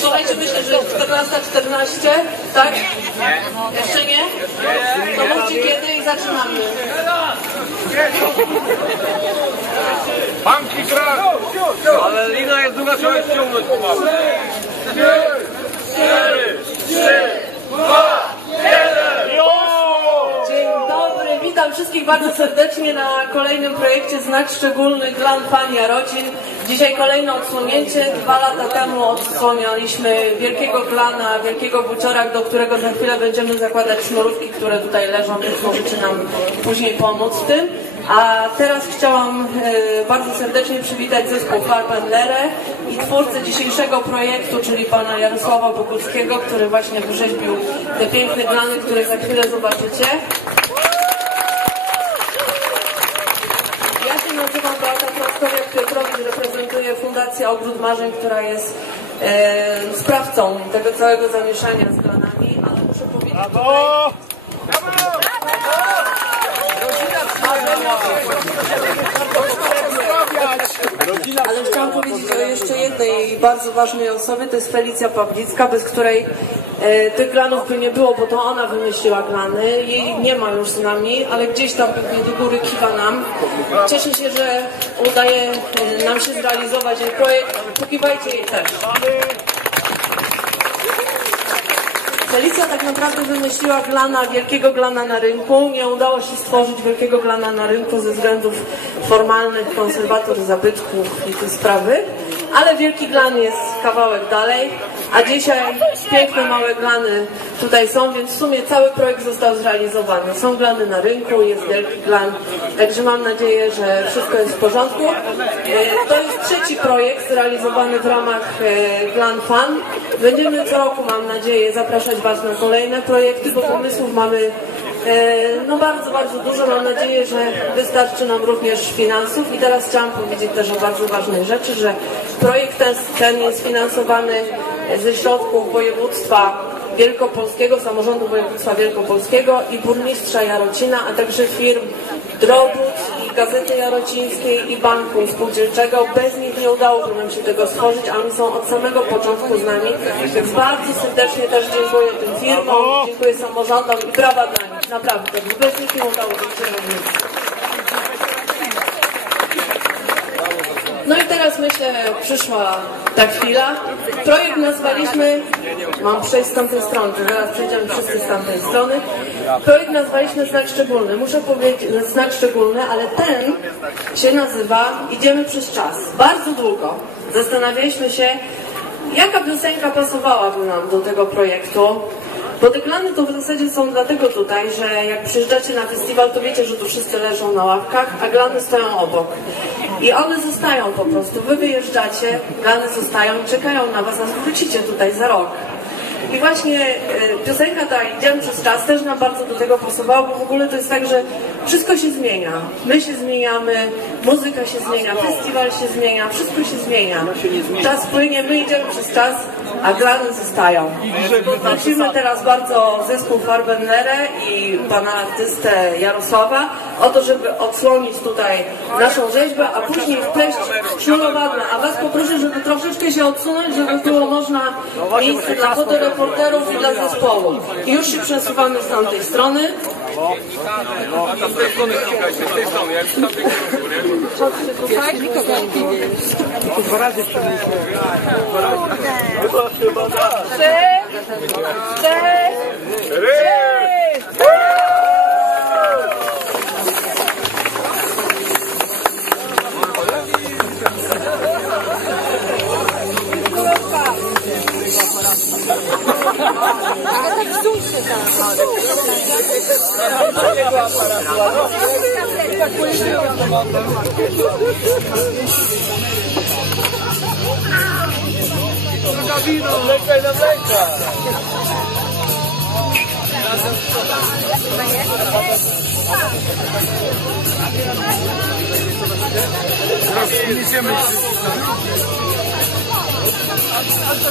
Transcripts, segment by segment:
Słuchajcie, myślę, że jest 14.14, tak? Jeszcze nie? To mówcie kiedy i zaczynamy. Panki krak! Ale lina jest długa, trzeba ściągnąć pomału. Bardzo serdecznie na kolejnym projekcie Znak Szczególny Glan Fan Jarocin. Dzisiaj kolejne odsłonięcie. Dwa lata temu odsłanialiśmy wielkiego glana, wielkiego buciora, do którego za chwilę będziemy zakładać sznurówki, które tutaj leżą, więc możecie nam później pomóc w tym. A teraz chciałam e, bardzo serdecznie przywitać zespół Farbenlere i twórcę dzisiejszego projektu, czyli pana Jarosława Boguckiego, który właśnie wyrzeźbił te piękne glany, które za chwilę zobaczycie. Ja się nazywam Beata Trockowiak-Piotrowicz, Fundację Ogród Marzeń, która jest e, sprawcą tego całego zamieszania z planami, ale muszę powiedzieć tutaj, ale chciałam powiedzieć o jeszcze jednej bardzo ważnej osobie, to jest Felicja Pawlicka, bez której e, tych glanów by nie było, bo to ona wymyśliła glany. Jej nie ma już z nami, ale gdzieś tam pewnie do góry kiwa nam. Cieszę się, że udaje e, nam się zrealizować jej projekt. Pokiwajcie jej też. Felicja tak naprawdę wymyśliła glana, wielkiego glana na rynku. Nie udało się stworzyć wielkiego glana na rynku ze względów formalnych, konserwator zabytków i te sprawy. Ale wielki glan jest kawałek dalej, a dzisiaj piękne małe glany tutaj są, więc w sumie cały projekt został zrealizowany. Są glany na rynku, jest wielki glan, także mam nadzieję, że wszystko jest w porządku. E, To jest trzeci projekt zrealizowany w ramach e, Glan Fun. Będziemy co roku, mam nadzieję, zapraszać Was na kolejne projekty, bo pomysłów mamy e, no bardzo, bardzo dużo. Mam nadzieję, że wystarczy nam również finansów. I teraz chciałam powiedzieć też o bardzo ważnej rzeczy, że projekt ten, jest finansowany ze środków województwa Wielkopolskiego, samorządu województwa wielkopolskiego i burmistrza Jarocina, a także firm Drobut Gazety Jarocińskiej i Banku Spółdzielczego. Bez nich nie udałoby nam się tego stworzyć, a oni są od samego początku z nami. Więc bardzo serdecznie też dziękuję tym firmom, dziękuję samorządom i brawa dla nich, naprawdę. Bez nich nie udałoby się robić. No i teraz myślę, przyszła ta chwila. Projekt nazwaliśmy, mam przejść z tamtej strony, zaraz przejdziemy wszyscy z tamtej strony. Projekt nazwaliśmy Znak Szczególny. Muszę powiedzieć, Znak Szczególny, ale ten się nazywa Idziemy przez czas. Bardzo długo zastanawialiśmy się, jaka piosenka pasowałaby nam do tego projektu. Bo te glany to w zasadzie są dlatego tutaj, że jak przyjeżdżacie na festiwal, to wiecie, że tu wszyscy leżą na ławkach, a glany stoją obok. I one zostają po prostu. Wy wyjeżdżacie, glany zostają i czekają na was, a wrócicie tutaj za rok. I właśnie e, piosenka ta Idziemy przez czas też nam bardzo do tego pasowała, bo w ogóle to jest tak, że wszystko się zmienia. My się zmieniamy, muzyka się zmienia, festiwal się zmienia, wszystko się zmienia. Czas płynie, my idziemy przez czas, a glany zostają. Prosimy teraz bardzo zespół Farbenlere i pana artystę Jarosława o to, żeby odsłonić tutaj naszą rzeźbę, a później wpleść sznurowadle. A was poproszę, żeby troszeczkę się odsunąć, żeby było można miejsce dla fotoreporterów i dla zespołu. I już się przesuwamy z tamtej strony. A z tej strony ściągajcie, z tej strony, jak tam Camino, blanca y la blanca. Iniciamos. Hasta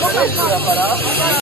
Właśnie chciałem się